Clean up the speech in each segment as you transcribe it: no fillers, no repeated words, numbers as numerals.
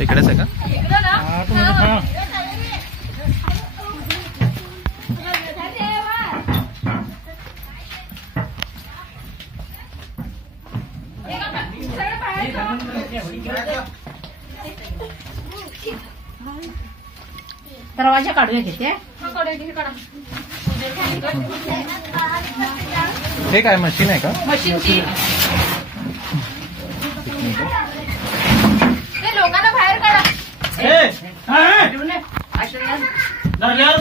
इकडेच आहे का? दरवाजा काढूया घेते. हे काय मशीन आहे का? मशीनची लोकांना बाहेर काढा.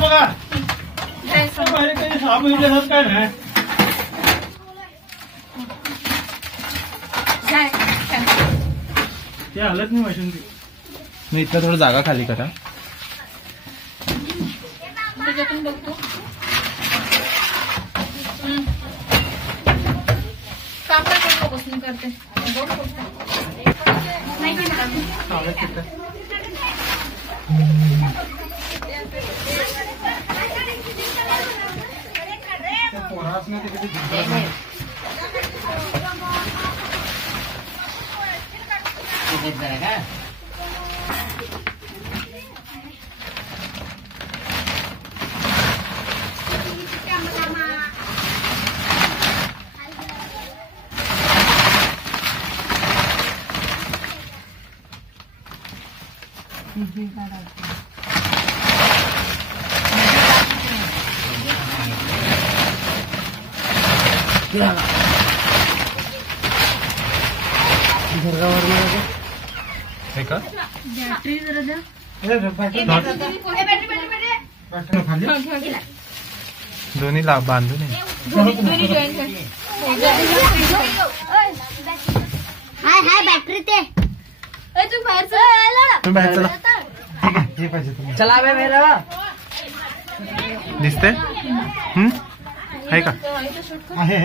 बघा काय नाही ते हलत नाही मशीन. मी इथं थोडं जागा खाली करा. त्याच्यातून बघतो काम काय करतो बसून करते नाही की हे का? बॅटरी जरा द्या. दोन्ही बांधून आहे. हाय हाय बॅटरी ते तू बाहेर तुम्ही बाहेर चला. चला मेरा दिसते? आहे का? आहे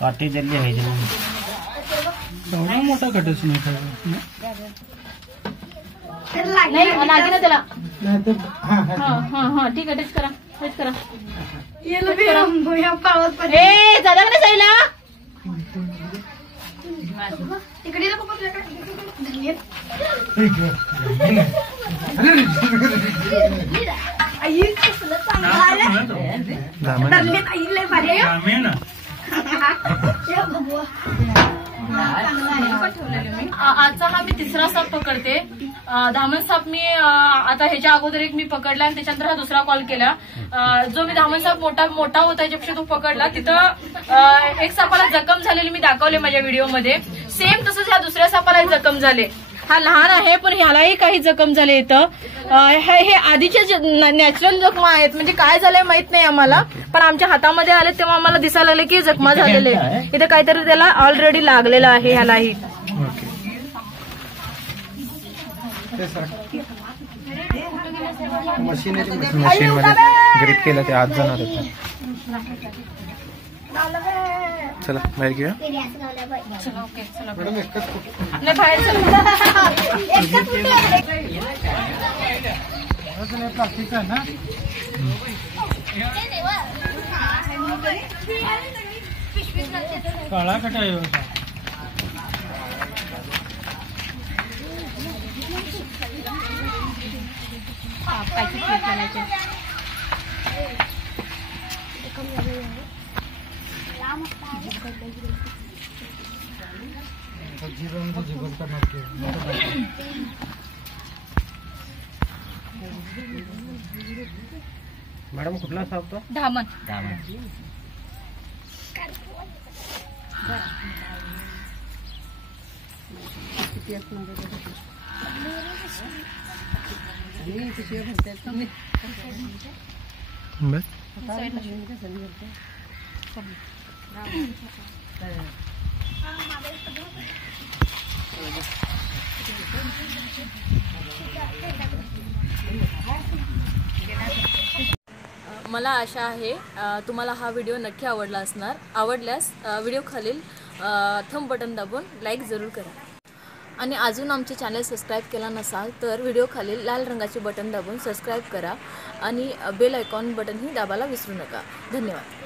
काटे जल्दी आहे मोठा कटच नाही लागेल ना त्याला. हा ठीक आहे. टेस्ट करा टेस्ट करा. झालं ना साईला तिकडे आजचा हा मी तिसरा साप पकडते. धामण साप मी आता ह्याच्या अगोदर एक मी पकडला आणि त्याच्यानंतर हा दुसरा कॉल केला. जो मी धामण साप मोठा होता याच्यापेक्षा तो पकडला तिथं एक सापाला जखम झालेली मी दाखवले माझ्या व्हिडिओमध्ये. सेम तसंच ह्या दुसऱ्या सापालाही जखम झाले. हा लहान आहे पण ह्यालाही काही जखम झाले. इथं हे आधीचे नॅचरल जखमा आहेत. म्हणजे काय झालंय माहित नाही आम्हाला, पण आमच्या हातामध्ये आले तेव्हा आम्हाला दिसायला लागले की जखमा झालेले. इथे काहीतरी त्याला ऑलरेडी लागलेलं आहे ह्यालाही. मशीन मध्ये ग्रिप केलं ते आत जाणार होतं. चला बाहेर घेऊया. चला ओके चला नाही बाहेर चला. प्लास्टिकचा आहे ना काळा कटा आहे मॅडम कुठला साप तो? धामण. मला आशा आहे तुम्हाला हा व्हिडिओ नक्की आवडला असणार. आवडल्यास व्हिडिओ खालील थंब बटन दाबून लाईक जरूर करा आणि अजून आमचे चॅनल सबस्क्राईब केला नसाल तर व्हिडिओ खालील लाल रंगाचे बटन दाबून सबस्क्राईब करा आणि बेल आयकॉन बटनही दाबायला विसरू नका. धन्यवाद.